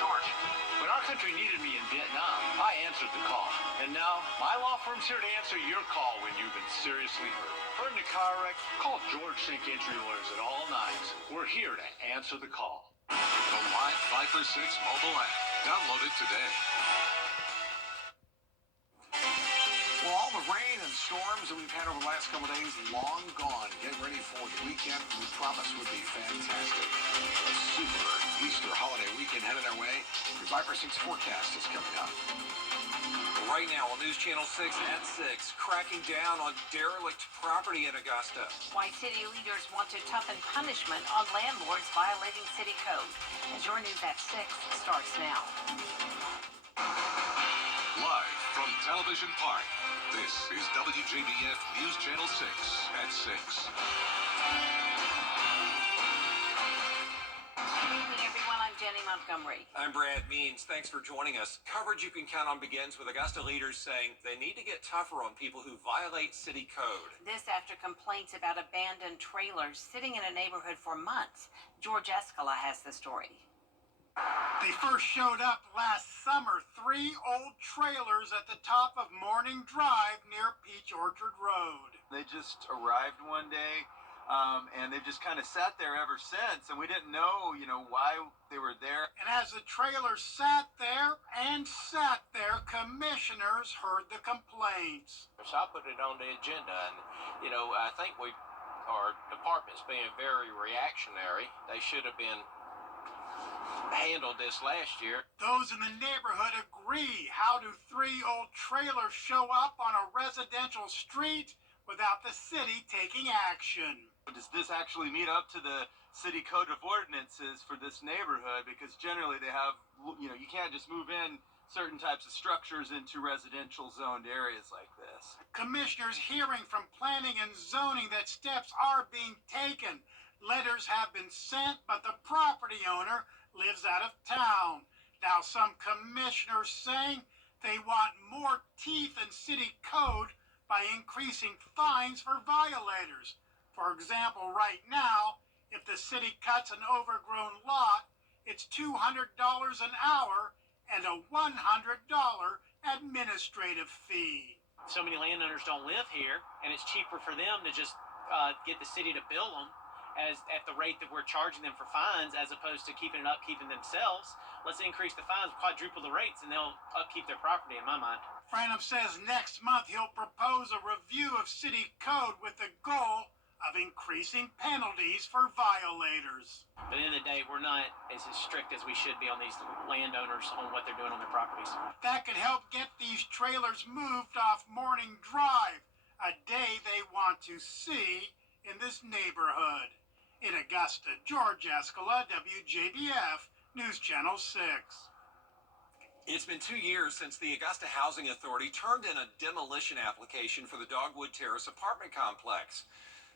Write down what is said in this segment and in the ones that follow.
George. When our country needed me in Vietnam, I answered the call. And now, my law firm's here to answer your call when you've been seriously hurt. Hurt in a car wreck? Call George Sink Injury Lawyers at all nines. We're here to answer the call. The Live 5 for 6 mobile app. Download it today. Well, all the rain and storms that we've had over the last couple of days, long gone. Get ready for the weekend. We promise would be fantastic. A super Easter holiday weekend headed our way. Your 5 for 6 forecast is coming up. Right now on News Channel 6 at 6, cracking down on derelict property in Augusta. Why city leaders want to toughen punishment on landlords violating city code. As your News at 6 starts now. Live from Television Park, this is WJBF News Channel 6 at 6. Good evening, everyone. I'm Jenny Montgomery. I'm Brad Means. Thanks for joining us. Coverage you can count on begins with Augusta leaders saying they need to get tougher on people who violate city code. This after complaints about abandoned trailers sitting in a neighborhood for months. George Escala has the story. They first showed up last summer, 3 old trailers at the top of Morning Drive near Peach Orchard Road. They just arrived one day, and they've just kind of sat there ever since, and we didn't know, why they were there. And as the trailers sat there, commissioners heard the complaints. So I put it on the agenda, and, I think our department's being very reactionary. They should have been handled this last year. Those in the neighborhood agree. How do 3 old trailers show up on a residential street without the city taking action? Does this actually meet up to the city code of ordinances for this neighborhood? Because generally they have, you can't just move in certain types of structures into residential zoned areas like this. Commissioners hearing from planning and zoning that steps are being taken. Letters have been sent, but the property owner lives out of town. Now some commissioners saying they want more teeth in city code by increasing fines for violators. For example, right now, if the city cuts an overgrown lot, it's $200 an hour and a $100 administrative fee. So many landowners don't live here, and it's cheaper for them to just get the city to bill them at the rate that we're charging them for fines, as opposed to keeping themselves. Let's increase the fines, quadruple the rates, and they'll upkeep their property, in my mind. Franum says next month he'll propose a review of city code with the goal of increasing penalties for violators. But at the end of the day, we're not as strict as we should be on these landowners on what they're doing on their properties. That could help get these trailers moved off Morning Drive, a day they want to see in this neighborhood. In Augusta, George Escala, WJBF, News Channel 6. It's been 2 years since the Augusta Housing Authority turned in a demolition application for the Dogwood Terrace apartment complex.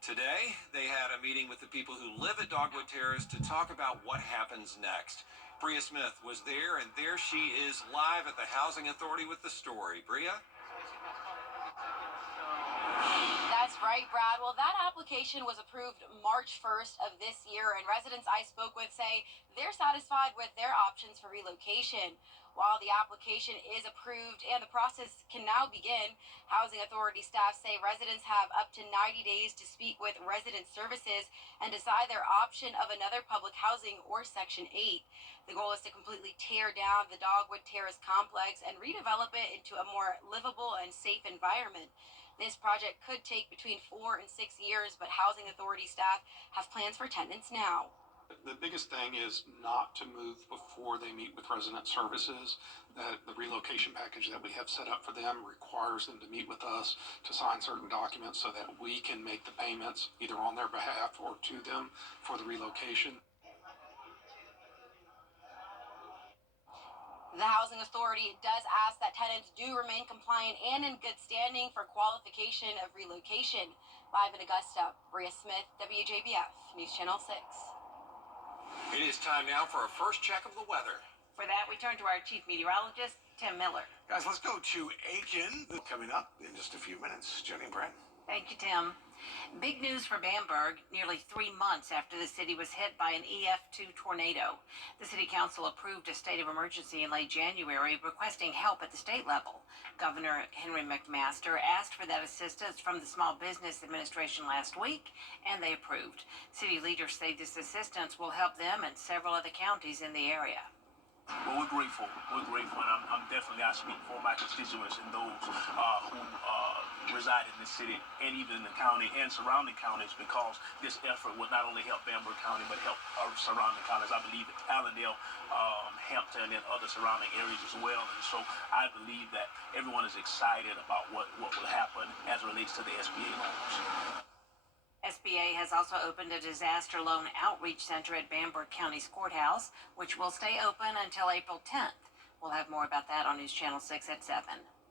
Today, they had a meeting with the people who live at Dogwood Terrace to talk about what happens next. Bria Smith was there, and there she is live at the Housing Authority with the story. Bria? That's right, Brad. Well, that application was approved March 1st of this year, and residents I spoke with say they're satisfied with their options for relocation. While the application is approved and the process can now begin, Housing Authority staff say residents have up to 90 days to speak with resident services and decide their option of another public housing or Section 8. The goal is to completely tear down the Dogwood Terrace complex and redevelop it into a more livable and safe environment. This project could take between 4 and 6 years, but Housing Authority staff have plans for tenants now. The biggest thing is not to move before they meet with resident services. The relocation package that we have set up for them requires them to meet with us to sign certain documents so that we can make the payments either on their behalf or to them for the relocation. The Housing Authority does ask that tenants do remain compliant and in good standing for qualification of relocation. Live in Augusta, Bria Smith, WJBF, News Channel 6. It is time now for a first check of the weather. For that, we turn to our chief meteorologist, Tim Miller. Guys, let's go to Aiken. Coming up in just a few minutes. Jenny and Brad. Thank you, Tim. Big news for Bamberg, nearly 3 months after the city was hit by an EF2 tornado. The city council approved a state of emergency in late January, requesting help at the state level. Governor Henry McMaster asked for that assistance from the Small Business Administration last week, and they approved. City leaders say this assistance will help them and several other counties in the area. Well, we're grateful. We're grateful, and I'm definitely, I speak for my constituents and those who reside in this city and even in the county and surrounding counties, because this effort will not only help Bamberg County but help our surrounding counties. I believe Allendale, Hampton, and other surrounding areas as well. And so I believe that everyone is excited about what will happen as it relates to the SBA loans. SBA has also opened a disaster loan outreach center at Bamberg County's courthouse, which will stay open until April 10th. We'll have more about that on News Channel 6 at 7.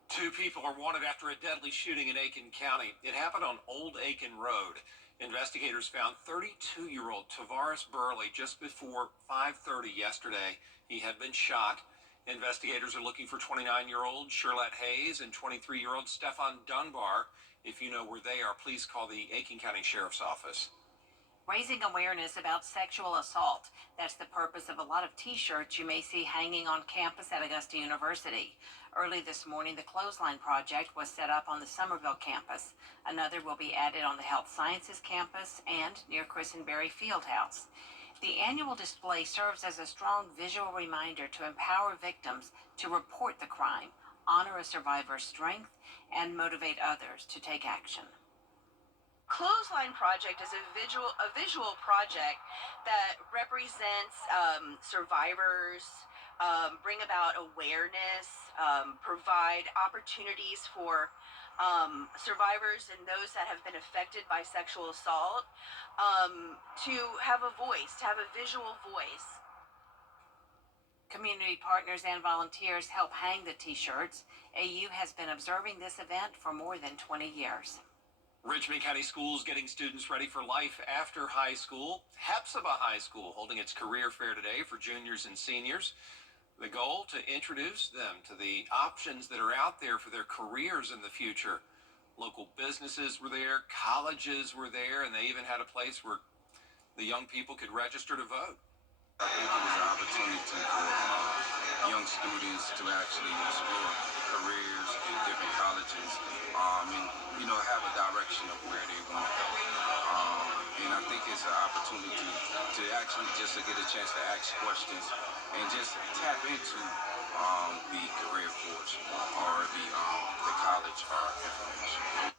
2 people are wanted after a deadly shooting in Aiken County. It happened on Old Aiken Road. Investigators found 32-year-old Tavares Burley just before 5:30 yesterday. He had been shot. Investigators are looking for 29-year-old Shirlette Hayes and 23-year-old Stefan Dunbar. If you know where they are, please call the Aiken County Sheriff's Office. Raising awareness about sexual assault. That's the purpose of a lot of T-shirts you may see hanging on campus at Augusta University. Early this morning, the Clothesline Project was set up on the Somerville campus. Another will be added on the Health Sciences campus and near Christenberry Fieldhouse. The annual display serves as a strong visual reminder to empower victims to report the crime, honor a survivor's strength, and motivate others to take action. Clothesline Project is a visual project that represents survivors, bring about awareness, provide opportunities for survivors and those that have been affected by sexual assault to have a voice, to have a visual voice. Community partners and volunteers help hang the T-shirts. AU has been observing this event for more than 20 years. Richmond County Schools getting students ready for life after high school. Hepzibah High School holding its career fair today for juniors and seniors. The goal to introduce them to the options that are out there for their careers in the future. Local businesses were there, colleges were there, and they even had a place where the young people could register to vote. I think it was an opportunity for young students to actually explore careers in different colleges and, have a direction of where they want to go. And I think it's an opportunity to actually just to get a chance to ask questions and just tap into the career course or the college information.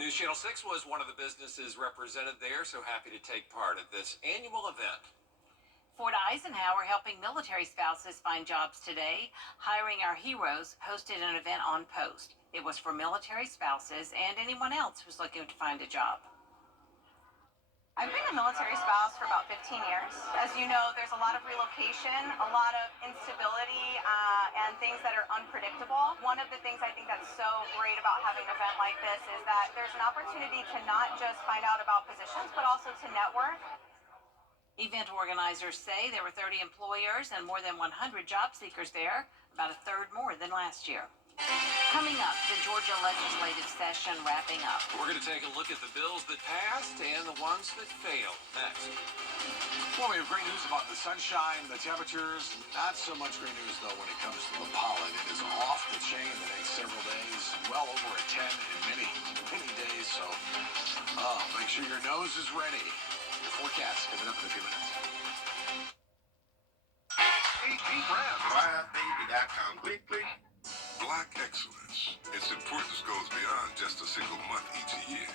News Channel 6 was one of the businesses represented there, so happy to take part at this annual event. Fort Eisenhower helping military spouses find jobs today. Hiring Our Heroes hosted an event on Post. It was for military spouses and anyone else who's looking to find a job. I've been a military spouse for about 15 years. As you know, there's a lot of relocation, a lot of instability, and things that are unpredictable. One of the things I think that's so great about having an event like this is that there's an opportunity to not just find out about positions, but also to network. Event organizers say there were 30 employers and more than 100 job seekers there, about a third more than last year. Coming up, the Georgia legislative session wrapping up. We're going to take a look at the bills that passed and the ones that failed. Next. Well, we have great news about the sunshine, the temperatures. Not so much great news, though, when it comes to the pollen. It is off the chain the next several days, well over a 10 in many days. So make sure your nose is ready. Your forecast coming up in a few minutes. BuyABaby.com. Click, click. Black excellence. Its importance goes beyond just a single month each year.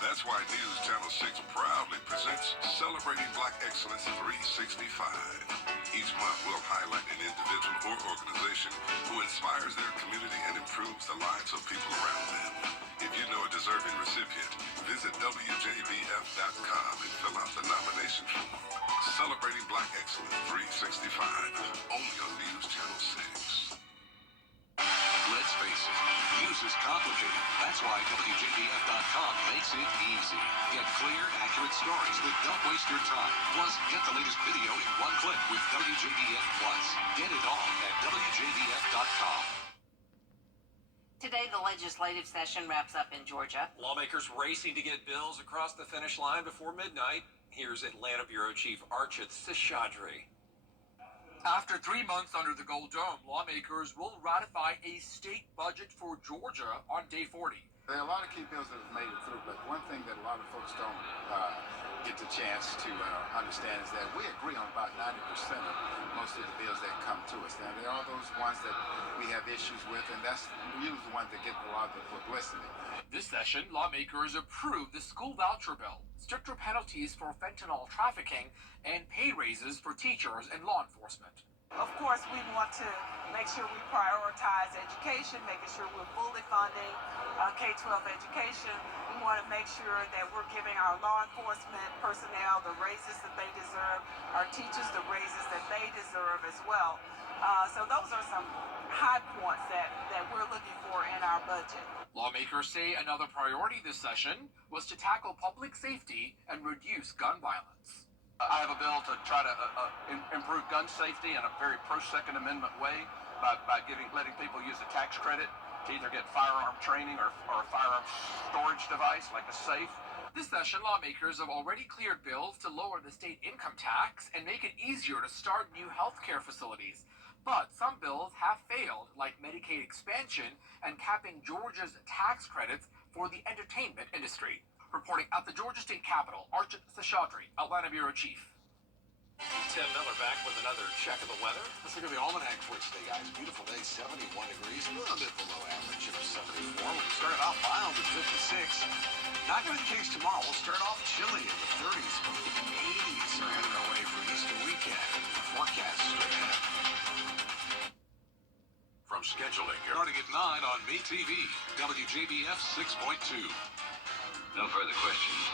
That's why News Channel 6 proudly presents Celebrating Black Excellence 365. Each month we'll highlight an individual or organization who inspires their community and improves the lives of people around them. If you know a deserving recipient, visit WJBF.com and fill out the nomination form. Celebrating Black Excellence 365, only on News Channel 6. Let's face it, news is complicated. That's why WJBF.com makes it easy. Get clear, accurate stories that don't waste your time. Plus, get the latest video in one click with WJBF Plus. Get it all at WJBF.com. Today, the legislative session wraps up in Georgia. Lawmakers racing to get bills across the finish line before midnight. Here's Atlanta Bureau Chief Archit Seshadri. After 3 months under the Gold Dome, lawmakers will ratify a state budget for Georgia on day 40. There are a lot of key bills that have made it through, but one thing that a lot of folks don't get the chance to understand is that we agree on about 90% of most of the bills that come to us. Now, there are those ones that we have issues with, and that's usually the ones that get a lot of the publicity. This session, lawmakers approved the school voucher bill, stricter penalties for fentanyl trafficking, and pay raises for teachers and law enforcement. Of course, we want to make sure we prioritize education, making sure we're fully funding K-12 education. We want to make sure that we're giving our law enforcement personnel the raises that they deserve, our teachers the raises that they deserve as well. So those are some high points that we're looking for in our budget. Lawmakers say another priority this session was to tackle public safety and reduce gun violence. I have a bill to try to improve gun safety in a very pro-Second Amendment way by letting people use a tax credit to either get firearm training or a firearm storage device like a safe. This session, lawmakers have already cleared bills to lower the state income tax and make it easier to start new health care facilities. But some bills have failed, like Medicaid expansion and capping Georgia's tax credits for the entertainment industry. Reporting at the Georgia State Capitol, Archit Seshadri, Atlanta Bureau Chief. Tim Miller back with another check of the weather. Let's look at the almanac for you today, guys. Beautiful day, 71 degrees, a little bit below average of 74. We started off mild at 56. Not going to be the case tomorrow. We'll start off chilly in the 30s, but the 80s are headed our way for Easter weekend. Forecast straight ahead. From scheduling, starting at 9 on MeTV, WJBF 6.2. No further questions.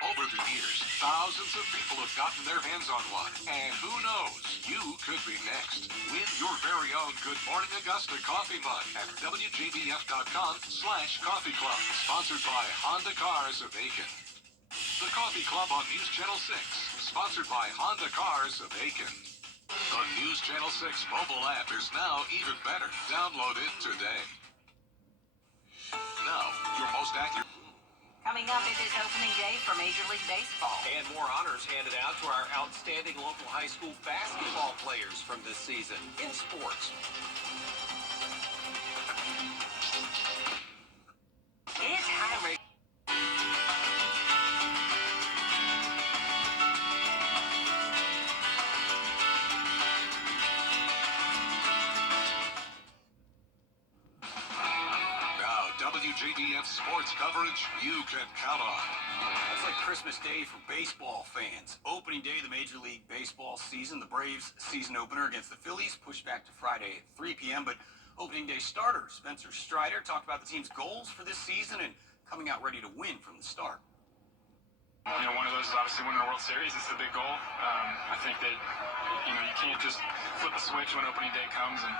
Over the years, thousands of people have gotten their hands on one. And who knows, you could be next. Win your very own Good Morning Augusta coffee mug at WJBF.com/coffee club. Sponsored by Honda Cars of Aiken. The Coffee Club on News Channel 6. Sponsored by Honda Cars of Aiken. The News Channel 6 mobile app is now even better. Download it today. Now, your most accurate... Coming up, it is opening day for Major League Baseball. And more honors handed out to our outstanding local high school basketball players from this season in sports. It's time. WJBF sports coverage you can count on. That's like Christmas Day for baseball fans. Opening day of the Major League Baseball season. The Braves' season opener against the Phillies pushed back to Friday at 3 p.m. But opening day starter Spencer Strider talked about the team's goals for this season and coming out ready to win from the start. You know, one of those is obviously winning the World Series. It's a big goal. I think that, you know, you can't just flip a switch when opening day comes and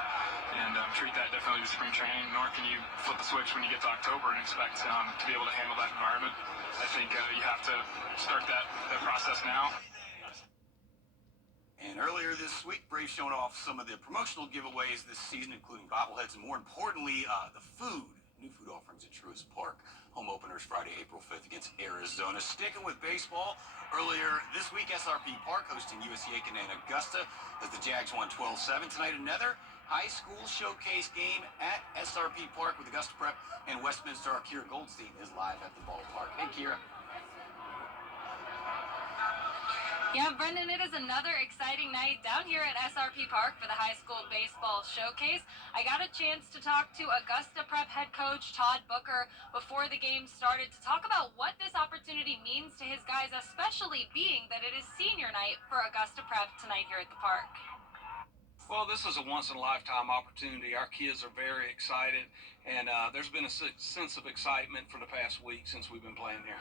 treat that definitely as spring training, nor can you flip a switch when you get to October and expect to be able to handle that environment. I think you have to start that process now. And earlier this week, Braves showing off some of the promotional giveaways this season, including bobbleheads and, more importantly, the food. New food offerings at Truist Park. Home openers Friday, April 5th against Arizona. Sticking with baseball, earlier this week, SRP Park hosting USC Aiken and Augusta as the Jags won 12-7. Tonight, another high school showcase game at SRP Park with Augusta Prep and Westminster. Our Kira Goldstein is live at the ballpark. Hey, Kira. Yeah, Brendan, it is another exciting night down here at SRP Park for the high school baseball showcase. I got a chance to talk to Augusta Prep head coach Todd Booker before the game started to talk about what this opportunity means to his guys, especially being that it is senior night for Augusta Prep tonight here at the park. Well, this is a once-in-a-lifetime opportunity. Our kids are very excited, and there's been a sense of excitement for the past week since we've been playing here.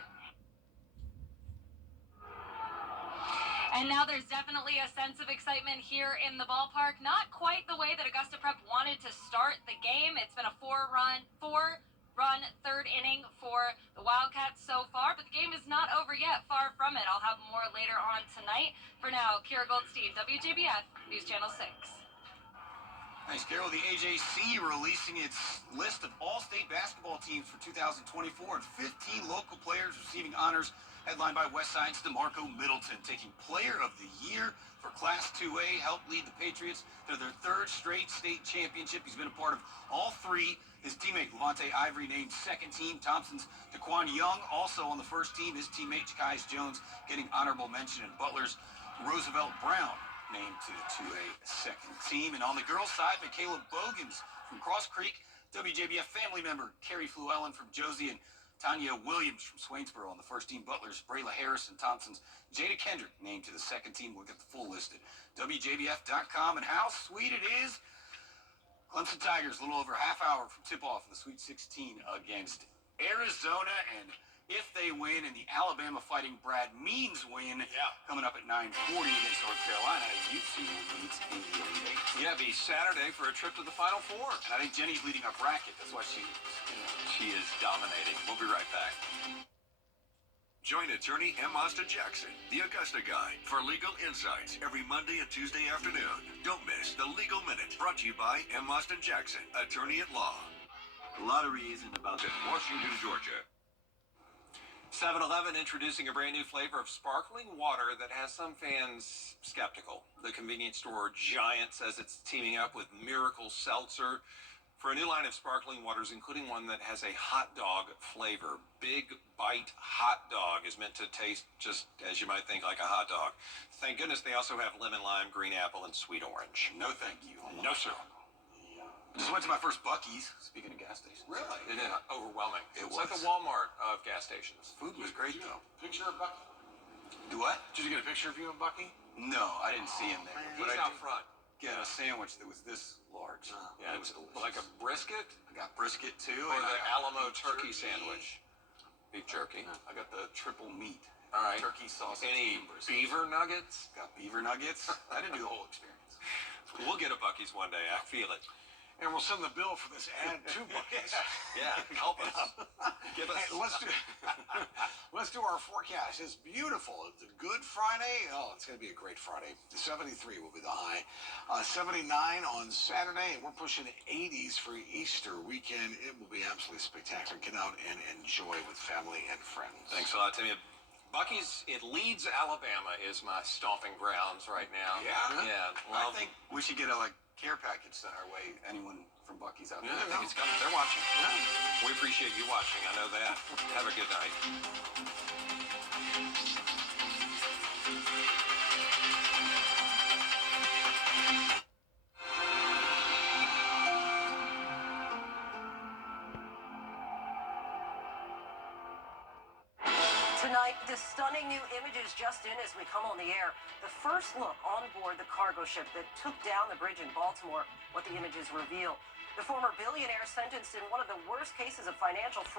And now there's definitely a sense of excitement here in the ballpark. Not quite the way that Augusta Prep wanted to start the game. It's been a four-run third inning for the Wildcats so far, but the game is not over yet. Far from it. I'll have more later on tonight. For now, Kira Goldstein, WJBF News Channel 6. Thanks, Carol. The AJC releasing its list of all-state basketball teams for 2024 and 15 local players receiving honors, headlined by Westside's DeMarco Middleton, taking Player of the Year for Class 2A, helped lead the Patriots to their third straight state championship. He's been a part of all three. His teammate, Levante Ivory, named second team. Thompson's Daquan Young, also on the first team. His teammate, Ja'Kias Jones, getting honorable mention. And Butler's Roosevelt Brown named to the 2A second team. And on the girls' side, Michaela Bogans from Cross Creek, WJBF family member Carrie Fluellen from Josie, and Tanya Williams from Swainsboro on the first team. Butler's Brayla Harris and Thompson's Jada Kendrick named to the second team. We'll get the full list at WJBF.com. And how sweet it is. Clemson Tigers, a little over a half hour from tip-off in the Sweet 16 against Arizona. And if they win and the Alabama Fighting Brad Means win, coming up at 9:40 against North Carolina, you two will meet in the Elite Eight. Yeah, it'll be Saturday for a trip to the Final Four. And I think Jenny's leading our bracket. That's why she is dominating. We'll be right back. Join attorney M. Austin Jackson, the Augusta Guy, for legal insights every Monday and Tuesday afternoon. Don't miss the Legal Minute, brought to you by M. Austin Jackson, attorney at law. The lottery isn't about Washington, Georgia. 7-Eleven introducing a brand new flavor of sparkling water that has some fans skeptical. The convenience store giant says it's teaming up with Miracle Seltzer for a new line of sparkling waters, including one that has a hot dog flavor. Big Bite Hot Dog is meant to taste just as you might think, like a hot dog. Thank goodness they also have lemon lime, green apple, and sweet orange. No thank you. No, sir. Just went to my first Buc-ee's, speaking of gas stations. Really? It is overwhelming. It It's was. like the Walmart of gas stations. Food was great, though. Picture of Bucky? Do what? Did you get a picture of you and Bucky? No, I didn't see him there. He's But I out did front. get a sandwich that was this large. Yeah, it was delicious. like a brisket I got brisket, too. or and the I got Alamo beef turkey sandwich. Beef jerky. I got the triple meat. All right. Turkey sausage. Any and brisket. beaver nuggets? Got beaver nuggets. I didn't do the whole experience. We'll get a Buc-ee's one day. I feel it. And we'll send the bill for this ad to Bucky's. Yeah, help us. Give us. Hey, let's do our forecast. It's beautiful. It's a good Friday. Oh, it's going to be a great Friday. 73 will be the high. 79 on Saturday, and we're pushing 80s for Easter weekend. It will be absolutely spectacular. Get out and enjoy with family and friends. Thanks a lot, Timmy. Buc-ee's, it leads Alabama, is my stomping grounds right now. Yeah? Yeah. I think we should get a care package sent our way. Anyone from Buc-ee's out there? I think it's coming. They're watching. Yeah. We appreciate you watching. I know that. Have a good night. Tonight, the stunning new images just in as we come on the air. The first look on board the cargo ship that took down the bridge in Baltimore, what the images reveal. The former billionaire sentenced in one of the worst cases of financial fraud.